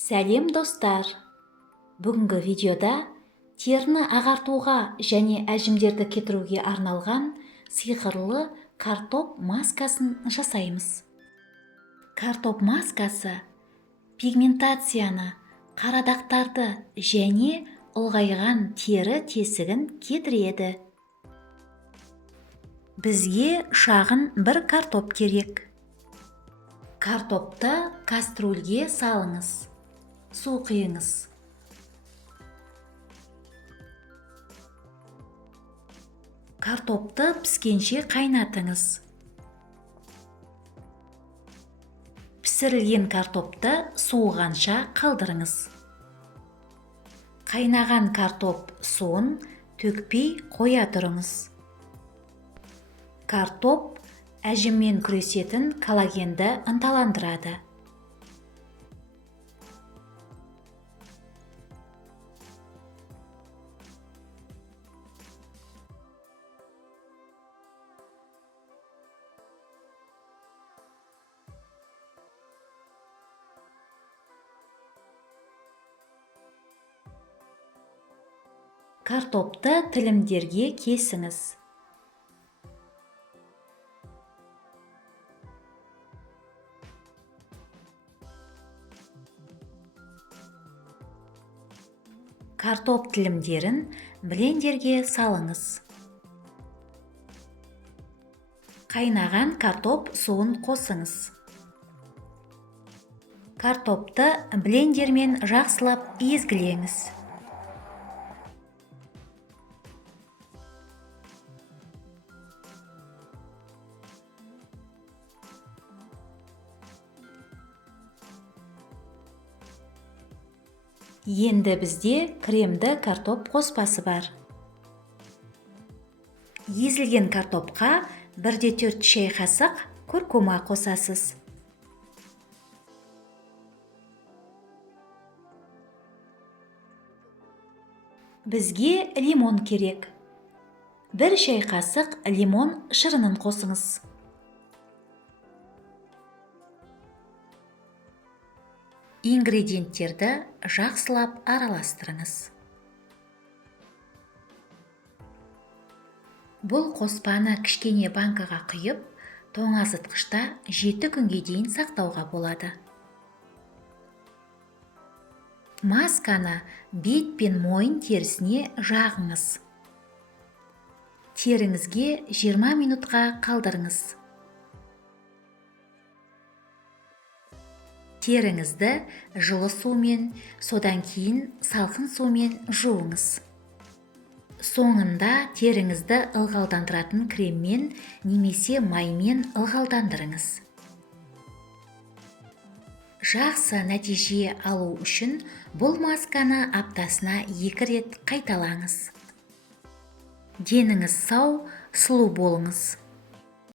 Сәлем достар! Бүгінгі видеода теріні ағартуға және әжімдерді кетіруге арналған сиқырлы картоп маскасын жасаймыз. Картоп маскасы пигментацияны, қарадақтарды және ұлғайған тері тесігін кетіреді. Бізге шағын бір картоп керек. Картопты кастрюльге салыңыз. Су құйыңыз. Картопты піскенше қайнатыңыз. Пісірілген картопты суығанша қалдырыңыз. Қайнаған картоп суын төкпей қоя тұрыңыз. Картоп әжіммен күресетін коллагенді ынталандырады. Картопты тілімдерге кесіңіз. Картоп тілімдерін блендерге салыңыз. Қайнаған картоп суын қосыңыз. Картопты блендермен жақсылап езгілеңіз. Енді бізде кремді картоп қоспасы бар. Езілген картопқа 1-4 шай қасық куркума қосасыз. Бізге лимон керек. 1 шай қасық лимон шырынын қосыңыз. Ингредиенттерді жақсылап араластырыңыз. Бұл қоспаны кішкене банкаға құйып, тоңазытқышта 7 күнге дейін сақтауға болады. Масканы бет пен мойын терісіне жағыңыз. Теріңізге 20 минутқа қалдырыңыз. Теріңізді жылы сумен, содан кейін салқын сумен жуыңыз. Соңында теріңізді ылғалдандыратын креммен немесе маймен ылғалдандырыңыз. Жақсы нәтиже алу үшін бұл масканы аптасына 2 рет қайталаңыз. Деніңіз сау, сұлу болыңыз.